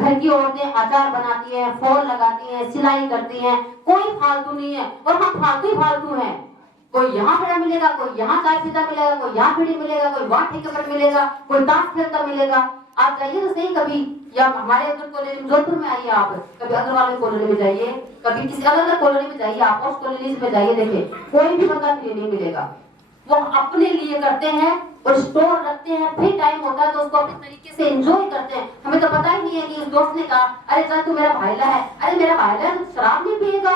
घर की औरतें अचार बनाती हैं, फॉल लगाती हैं, सिलाई करती हैं, कोई फालतू नहीं है। और हम फालतू ही फालतू हैं। कोई यहाँ खड़ा मिलेगा, कोई यहाँ चाय पीता मिलेगा, कोई यहाँ पीड़ी मिलेगा, कोई वहाँ ठेके पर मिलेगा, कोई ताश खेलता मिलेगा। आप जाइए तो सही कभी, या हमारे उधर कॉलोनी जोधपुर में आइए, आप कभी अग्रवाल कॉलोनी में जाइए, कभी किसी अलग अलग कॉलोनी में जाइए, आप उस कॉलोनी में जाइए, देखिए कोई भी बंदा फ्री नहीं मिलेगा। वो अपने लिए करते हैं और स्टोर रखते हैं, फिर टाइम होता है तो उसको अपने तरीके से एंजॉय करते हैं। हमें तो पता ही नहीं है कि उस दोस्त ने कहा, अरे चल तू मेरा भाईला है, अरे मेरा भाईला है, तू शराब नहीं पिएगा,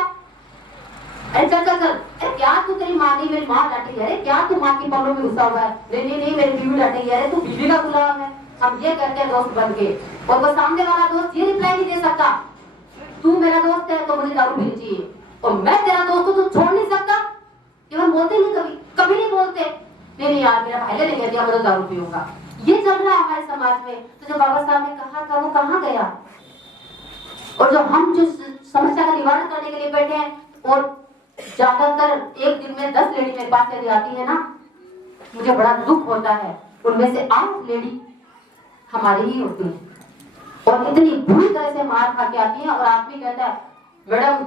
अरे चल चल चल, अरे क्या तू, तेरी माँ नहीं, मेरी माँ डांटेगी, अरे क्या तू माँ की पलों में घुसा हुआ है, नहीं नहीं नहीं मेरी बीवी डांटेगी, अरे तू बीवी का गुलाम है। हम ये कहते हैं दोस्त बन के, और वो सामने वाला दोस्त ये रिप्लाई नहीं दे सकता, तू मेरा दोस्त है तो मुझे दारू पीनी चाहिए, और मैं तेरा दोस्त हूँ तो छोड़ नहीं सकता। ये हम बोलते नहीं, कभी कभी नहीं बोलते, नहीं नहीं यार मेरा भाई ने कह दिया मैं तो दारू पीऊंगा। ये चल रहा है हमारे समाज में। तो जो बाबा साहब ने कहा था वो कहाँ गया? और जो हम जो समस्या का निवारण करने के लिए बैठे हैं, और ज्यादातर एक दिन में 10 लेडी मेरे पास चली आती है ना, मुझे बड़ा दुख होता है। उनमें से 8 लेडी हमारी ही होती है, और इतनी बुरी तरह से मार खा के आती है। और आदमी कहता है मैडम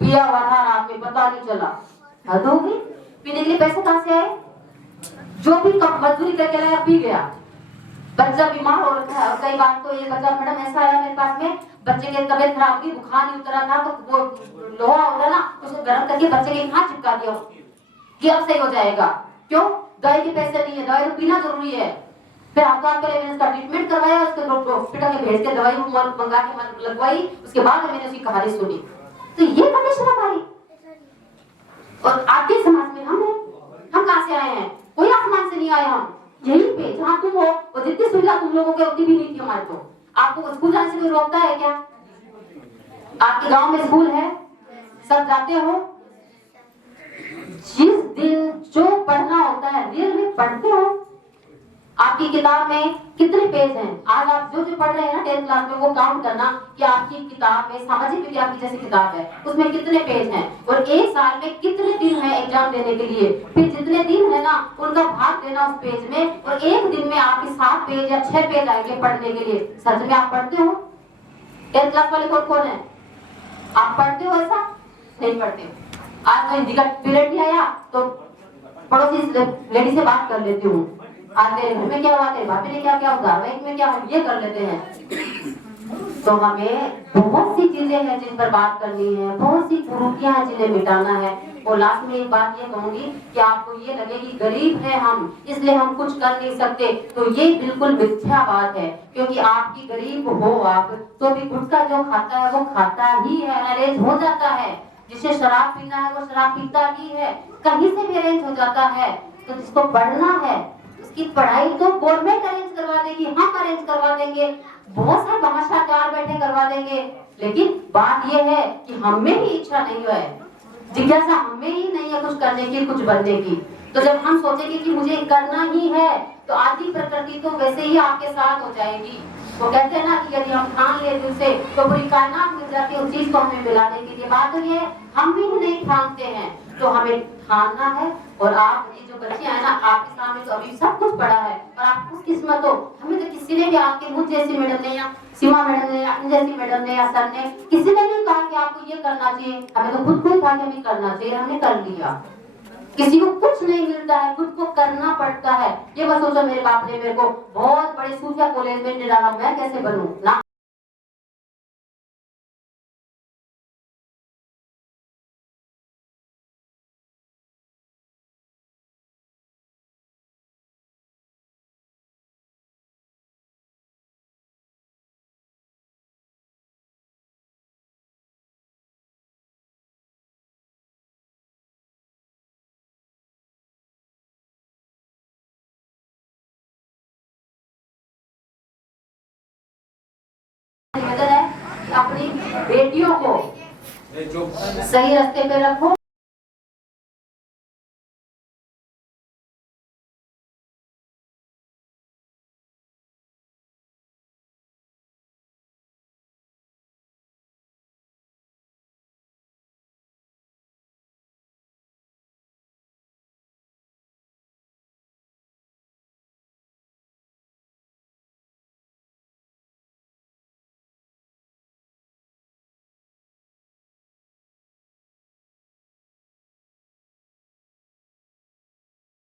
पिया हुआ था रात में, पता नहीं चला। हद हो गई, पीने के लिए पैसे कहाँ से आए? जो भी मजदूरी करके लाया पी गया। बच्चा बीमार हो रखा है, और कई बार तो ये बच्चा, मैडम ऐसा आया मेरे पास में, बच्चे की तबीयत खराब हुई, बुखार नहीं उतरा था, तो वो लोहा होता है ना, उसको गर्म करके बच्चे के हाथ चिपका दिया कि अब सही हो जाएगा। क्यों? दवाई के पैसे नहीं है, दवाई तो पीना जरूरी है। फिर आपको पहले मैंने उसका ट्रीटमेंट करवाया, उसके हॉस्पिटल में भेज के दवाई मंगा के लगवाई, उसके बाद मैंने उसकी कहानी सुनी। तो ये कंडीशन हमारी, और आपके समाज में हम कहाँ से आए हैं? कोई आसमान से नहीं आए हम, यहीं पे जहाँ तुम हो, और जितनी सुविधा तुम लोगों के उतनी भी नहीं थी हमारे। तो आपको स्कूल जाने से कोई रोकता है क्या? आपके गांव में स्कूल है, सब जाते हो? जिस दिन जो पढ़ना होता है रियल में पढ़ते हो। आपकी किताब में कितने पेज हैं? आज आप जो पढ़ रहे हैं ना 10th क्लास में, वो काउंट करना कि आपकी किताब में सामाजिक विज्ञान की जैसी किताब है, उसमें कितने पेज हैं, और एक साल में कितने दिन है एग्जाम देने के लिए। फिर जितने दिन है ना उनका भाग देना उस पेज में, और एक दिन में आपके 7 पेज या 6 पेज आएंगे पढ़ने के लिए। सच में आप पढ़ते हो? 10th क्लास वाले कौन है? आप पढ़ते हो? ऐसा नहीं पढ़ते। आज मैं हिंदी का पीरियड नहीं आया तो पड़ोसी लेडी से बात कर लेती हूँ, आज मेरे घर में क्या हुआ, तेरे भाभी ने क्या क्या, धारावाहिक में क्या, हम ये कर लेते हैं। तो हमें बहुत सी चीजें हैं जिन पर बात करनी है, बहुत सी कुरीतियां हैं जिन्हें मिटाना है। और लास्ट में एक बात ये कहूंगी कि आपको ये लगे कि गरीब है हम इसलिए हम कुछ कर नहीं सकते, तो ये बिल्कुल मिथ्या बात है। क्योंकि आपकी गरीब हो आप तो भी गुटखा जो खाता है वो खाता ही है, अरेंज हो जाता है। जिसे शराब पीना है वो शराब पीता ही है, कहीं से भी अरेंज हो जाता है। तो जिसको पढ़ना है उसकी पढ़ाई तो गवर्नमेंट अरेंज करवा देगी, हम अरेंज करवा देंगे, बहुत सारे भाषाकार बैठे करवा देंगे। लेकिन बात यह है कि हमें ही इच्छा नहीं है, जिज्ञासा हमें ही नहीं है कुछ करने की, कुछ बनने की। तो जब हम सोचेंगे कि मुझे करना ही है, तो आदि प्रकृति तो वैसे ही आपके साथ हो जाएगी। वो कहते हैं ना कि यदि हम ठान ले दिल से तो पूरी कायनात मिल जाती है उस चीज को हमें मिलाने के लिए। बात तो ये है हम भी नहीं ठानते हैं, तो हमें ठानना है। और आप ये जो बच्चे हैं ना, आपके सामने तो अभी सब कुछ पड़ा है, और आप खुशकिस्मत हो। हमें तो किसी ने भी आके मुझ जैसी मैडम ने या सीमा मैडम ने या इन जैसी मैडम ने या सर ने किसी ने नहीं कहा कि आपको ये करना चाहिए। हमें तो खुद को ही था कि हमें करना चाहिए, हमने कर लिया। किसी को कुछ नहीं मिलता है, खुद को करना पड़ता है। ये मत सोचो मेरे बाप ने मेरे को बहुत बड़े सूफिया कॉलेज में डाला, मैं कैसे बनूं ना। निवेदन है कि अपनी बेटियों को सही रास्ते पे रखो।